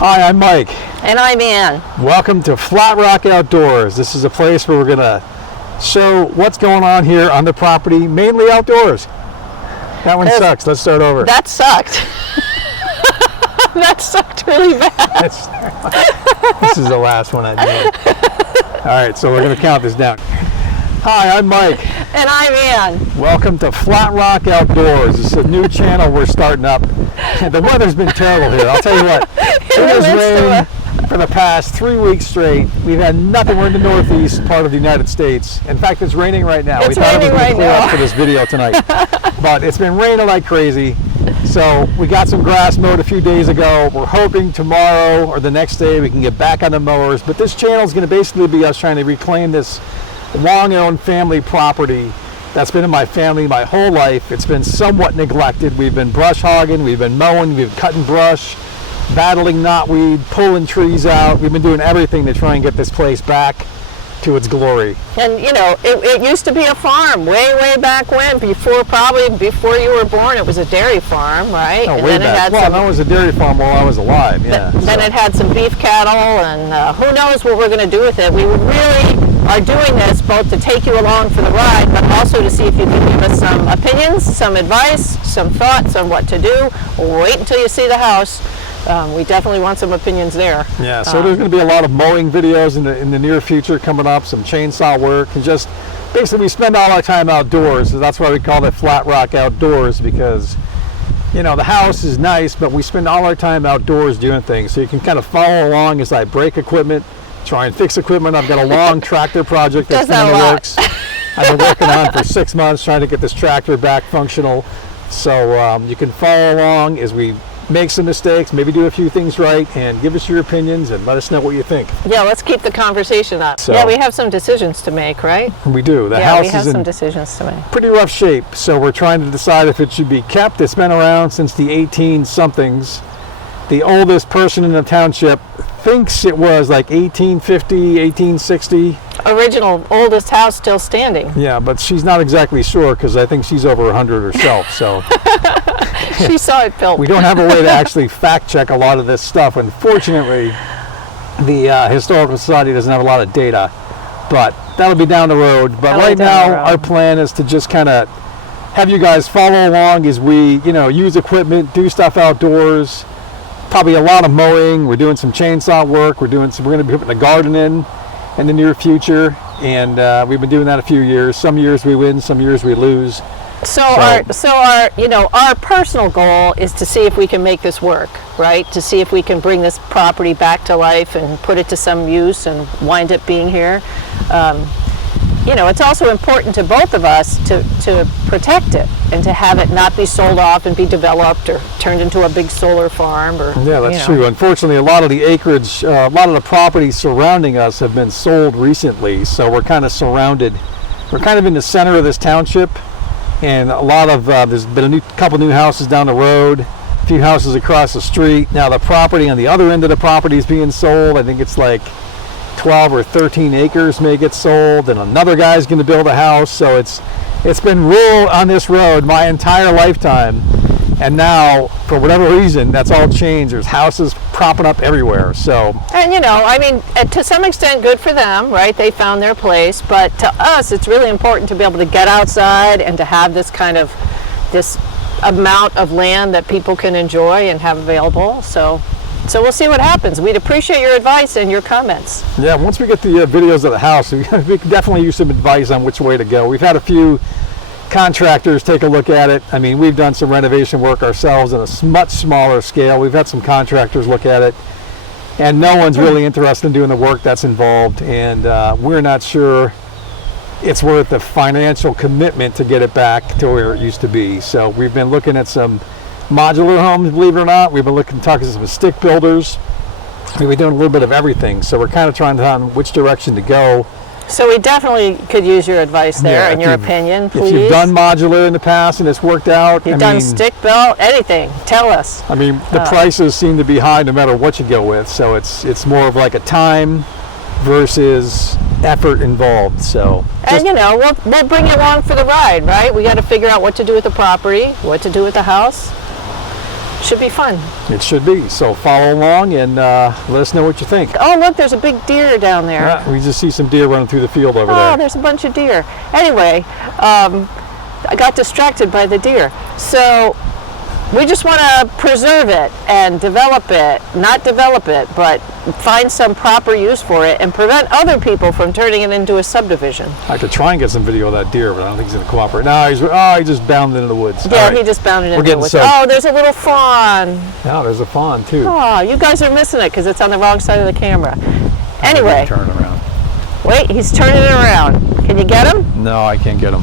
Hi, I'm Mike. And I'm Ann. Welcome to Flat Rock Outdoors. This is a place where we're going to show what's going on here on the property, mainly outdoors. That one sucks. Let's start over. That sucked. That sucked really bad. This is the last one I did. All right, so we're going to count this down. Hi, I'm Mike. And I'm Ann. Welcome to Flat Rock Outdoors. This is a new channel we're starting up. The weather's been terrible here. I'll tell you what. It has rained for the past 3 weeks straight. We've had nothing. We're in the northeast part of the United States. In fact, it's raining right now. It's we thought it was raining going to right clear now. up for this video tonight. But it's been raining like crazy. So we got some grass mowed a few days ago. We're hoping tomorrow or the next day we can get back on the mowers. But this channel is going to basically be us trying to reclaim this long-owned family property that's been in my family my whole life. It's been somewhat neglected. We've been brush hogging, we've been mowing, we've been cutting brush, battling knotweed, pulling trees out. We've been doing everything to try and get this place back to its glory. And you know, it used to be a farm way back when, probably before you were born. It was a dairy farm, right? Oh, and way then back. It had Well, that was a dairy farm while I was alive, yeah. Then it had some beef cattle, and who knows what we're going to do with it. We really are doing this both to take you along for the ride, but also to see if you can give us some opinions, some advice, some thoughts on what to do. Wait until you see the house. We definitely want some opinions there. Yeah, so there's going to be a lot of mowing videos in the near future coming up, some chainsaw work, and just basically we spend all our time outdoors. So that's why we call it Flat Rock Outdoors, because you know the house is nice, but we spend all our time outdoors doing things. So you can kind of follow along as I break equipment, try and fix equipment. I've got a long tractor project that's been in the works. I've been working on for 6 months trying to get this tractor back functional. So you can follow along as we make some mistakes, maybe do a few things right, and give us your opinions and let us know what you think. Yeah, let's keep the conversation up. So, yeah, we have some decisions to make, right? We do. The yeah, house we have is some in decisions to make. pretty rough shape, so we're trying to decide if it should be kept. It's been around since the 18-somethings. The oldest person in the township thinks it was like 1850, 1860. Original oldest house still standing. Yeah, but she's not exactly sure because I think she's over 100 herself. So She saw it built. we don't have a way to actually fact check a lot of this stuff. Unfortunately, the Historical Society doesn't have a lot of data, but that'll be down the road. But right now, our plan is to just kind of have you guys follow along as we, use equipment, do stuff outdoors. Probably a lot of mowing. We're doing some chainsaw work. We're going to be putting a garden in the near future, and we've been doing that a few years. Some years we win, some years we lose. So our personal goal is to see if we can make this work, right? To see if we can bring this property back to life and put it to some use and wind up being here. It's also important to both of us to protect it and to have it not be sold off and be developed or turned into a big solar farm. Yeah, that's true. Unfortunately, a lot of the acreage, a lot of the properties surrounding us have been sold recently, so we're kind of surrounded. We're kind of in the center of this township, and a lot of there's been a couple new houses down the road, a few houses across the street. Now the property on the other end of the property is being sold. I think it's like 12 or 13 acres may get sold, and another guy's going to build a house. So it's been rural on this road my entire lifetime, and now for whatever reason that's all changed. There's houses propping up everywhere. So, and to some extent good for them, right? They found their place, but to us it's really important to be able to get outside and to have this amount of land that people can enjoy and have available. So we'll see what happens. We'd appreciate your advice and your comments. Yeah, once we get the videos of the house, we can definitely use some advice on which way to go. We've had a few contractors take a look at it. I mean, we've done some renovation work ourselves on a much smaller scale. We've had some contractors look at it, and no one's really interested in doing the work that's involved, and we're not sure it's worth the financial commitment to get it back to where it used to be. So we've been looking at some modular homes, believe it or not. We've been talking to some stick builders. We've been doing a little bit of everything. So we're kind of trying to find which direction to go. So we definitely could use your advice there and your opinion, please. If you've done modular in the past and it's worked out. You've done stick built, anything, tell us. I mean, the prices seem to be high no matter what you go with. So it's more of like a time versus effort involved. So, and we'll bring you along for the ride, right? We got to figure out what to do with the property, what to do with the house. Should be fun. It should be. So follow along and let us know what you think. Oh, look, there's a big deer down there. Yeah, we just see some deer running through the field over Oh, there. there's a bunch of deer. Anyway, I got distracted by the deer. So we just want to preserve it and develop it, not develop it, but find some proper use for it and prevent other people from turning it into a subdivision. I could try and get some video of that deer, but I don't think he's going to cooperate. No, he just bounded into the woods. Yeah, All right. he just bounded into the getting woods. so- Oh, there's a little fawn. Yeah, there's a fawn too. Oh, you guys are missing it because it's on the wrong side of the camera. Anyway, Turn it around. wait, he's turning it around. Can you get him? No, I can't get him.